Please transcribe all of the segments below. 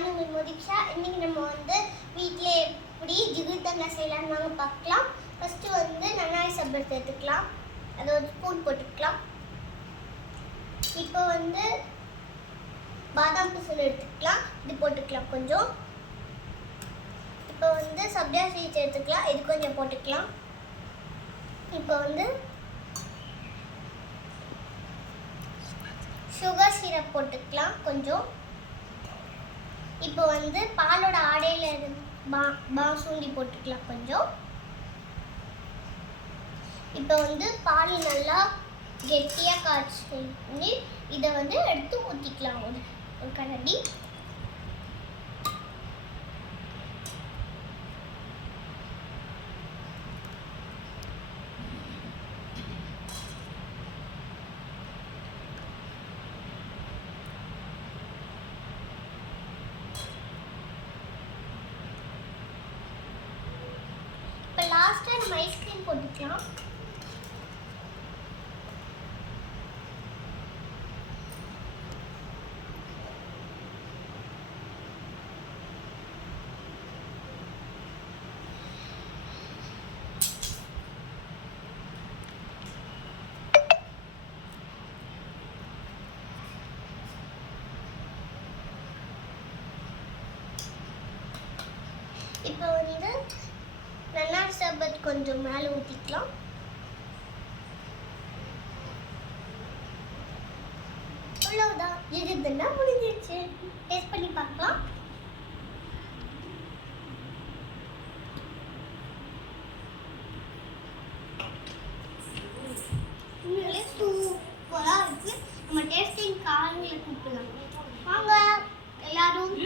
நான் உங்கள் மோதிக்ஷா. இன்னைக்கு நம்ம வீட்டிலே எப்படி ஜிகிர்தண்டா செய்யலாம்னு வாங்க பார்க்கலாம். ஃபஸ்ட்டு நன்னாரி சர்பத் எடுத்துக்கலாம். அதை ஒரு ஸ்பூன் போட்டுக்கலாம். இப்போ பாதாம் பிசின் எடுத்துக்கலாம். இது போட்டுக்கலாம் கொஞ்சம். இப்போ சப்ஜா சீட்ஸ் எடுத்துக்கலாம். இது கொஞ்சம் போட்டுக்கலாம். இப்போ சுகர் சிரப் போட்டுக்கலாம் கொஞ்சம். இப்போ பாலோட ஆடையில் பாசுந்தி போட்டுக்கலாம் கொஞ்சம். இப்போ பால் நல்லா கெட்டியாக காய்ச்சி இதை எடுத்து ஊற்றிக்கலாம் ஒரு கரண்டி. இப்போ லாஸ்ட்டாக நம்ம ஐஸ்கிரீம் போட்டுக்கலாம். இப்போ நன்னாரி சர்பத் கொஞ்சம் மேலே ஊற்றிக்கலாம். அவ்வளவுதான், ஜிகிர்தண்டா முடிஞ்சிருச்சு. டேஸ்ட் பண்ணி பார்க்கலாம். உண்மையிலே சூப்பராக இருக்கு. நம்ம டேஸ்டிங் காலையில கூப்பிடலாம். வாங்க எல்லாரும்.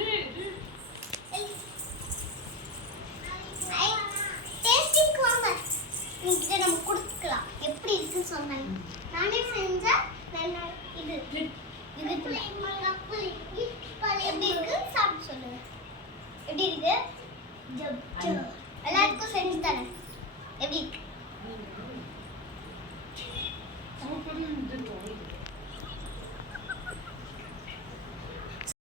இதை நம்ம கொடுத்துக்கலாம். எப்படி இருக்குன்னு சொன்னாங்க. நானே செஞ்ச இது எப்படி இருக்கு சாப்பிட்டு சொல்லுங்க. எப்படி இருக்கு? எல்லாருக்கும் செஞ்சு தரேன். எப்படி இருக்கு?